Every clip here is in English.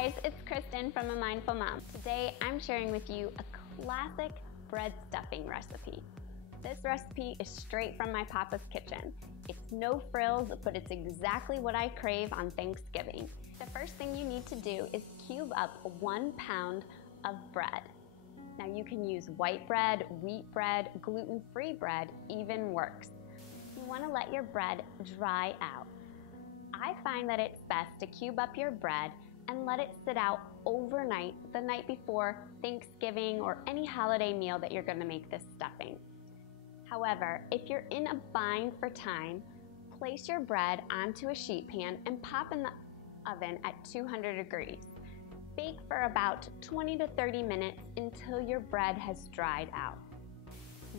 guys, it's Kristen from A Mindful Mom. Today I'm sharing with you a classic bread stuffing recipe. This recipe is straight from my papa's kitchen. It's no frills, but it's exactly what I crave on Thanksgiving. The first thing you need to do is cube up 1 pound of bread. Now you can use white bread, wheat bread, gluten-free bread, even works. You want to let your bread dry out. I find that it's best to cube up your bread and let it sit out overnight the night before Thanksgiving or any holiday meal that you're going to make this stuffing. However, if you're in a bind for time, place your bread onto a sheet pan and pop in the oven at 200 degrees. Bake for about 20 to 30 minutes until your bread has dried out.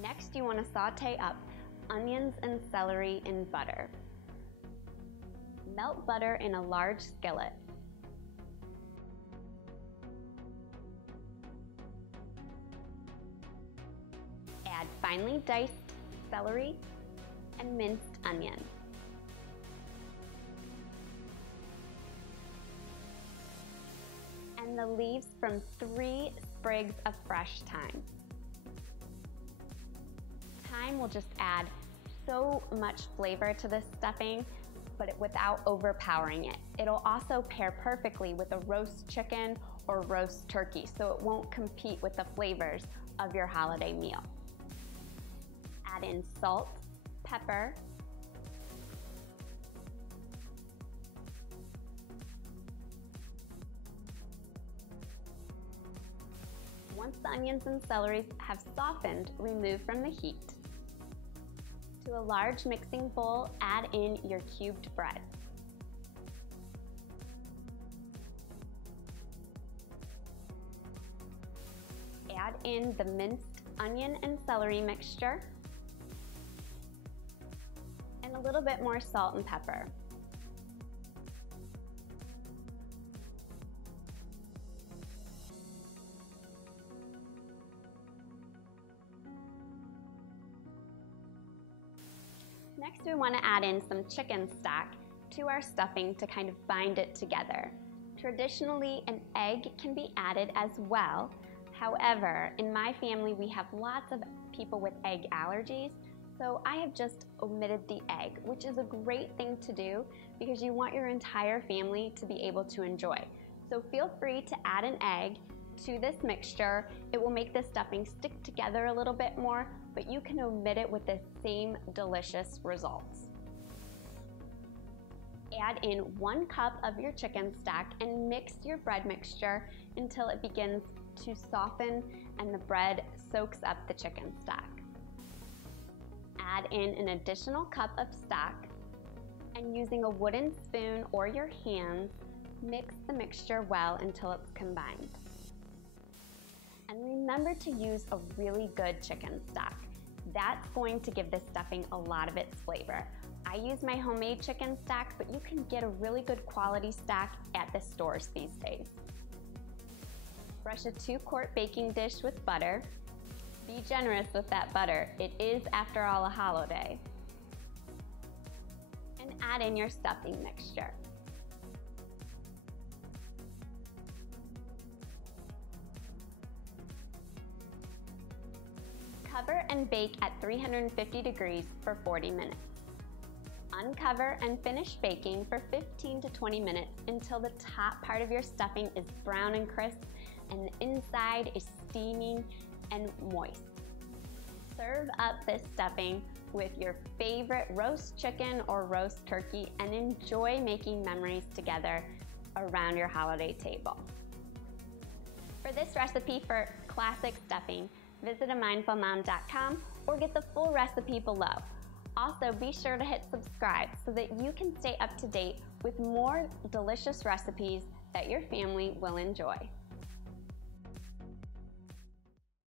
Next, you want to saute up onions and celery in butter. Melt butter in a large skillet. Add finely diced celery and minced onion. And the leaves from 3 sprigs of fresh thyme. Thyme will just add so much flavor to this stuffing, but without overpowering it. It'll also pair perfectly with a roast chicken or roast turkey, so it won't compete with the flavors of your holiday meal. Add in salt, pepper, once the onions and celery have softened, remove from the heat. To a large mixing bowl, add in your cubed bread. Add in the minced onion and celery mixture, and a little bit more salt and pepper. Next, we want to add in some chicken stock to our stuffing to kind of bind it together. Traditionally, an egg can be added as well. However, in my family, we have lots of people with egg allergies, so I have just omitted the egg, which is a great thing to do because you want your entire family to be able to enjoy. So feel free to add an egg to this mixture. It will make the stuffing stick together a little bit more, but you can omit it with the same delicious results. Add in 1 cup of your chicken stock and mix your bread mixture until it begins to soften and the bread soaks up the chicken stock. Add in an additional cup of stock, and using a wooden spoon or your hands, mix the mixture well until it's combined. And remember to use a really good chicken stock. That's going to give this stuffing a lot of its flavor. I use my homemade chicken stock, but you can get a really good quality stock at the stores these days. Brush a 2-quart baking dish with butter. Be generous with that butter. It is, after all, a holiday. And add in your stuffing mixture. Cover and bake at 350 degrees for 40 minutes. Uncover and finish baking for 15 to 20 minutes until the top part of your stuffing is brown and crisp and the inside is steaming and moist. Serve up this stuffing with your favorite roast chicken or roast turkey and enjoy making memories together around your holiday table. For this recipe for classic stuffing, visit amindfulmom.com or get the full recipe below. Also, be sure to hit subscribe so that you can stay up to date with more delicious recipes that your family will enjoy.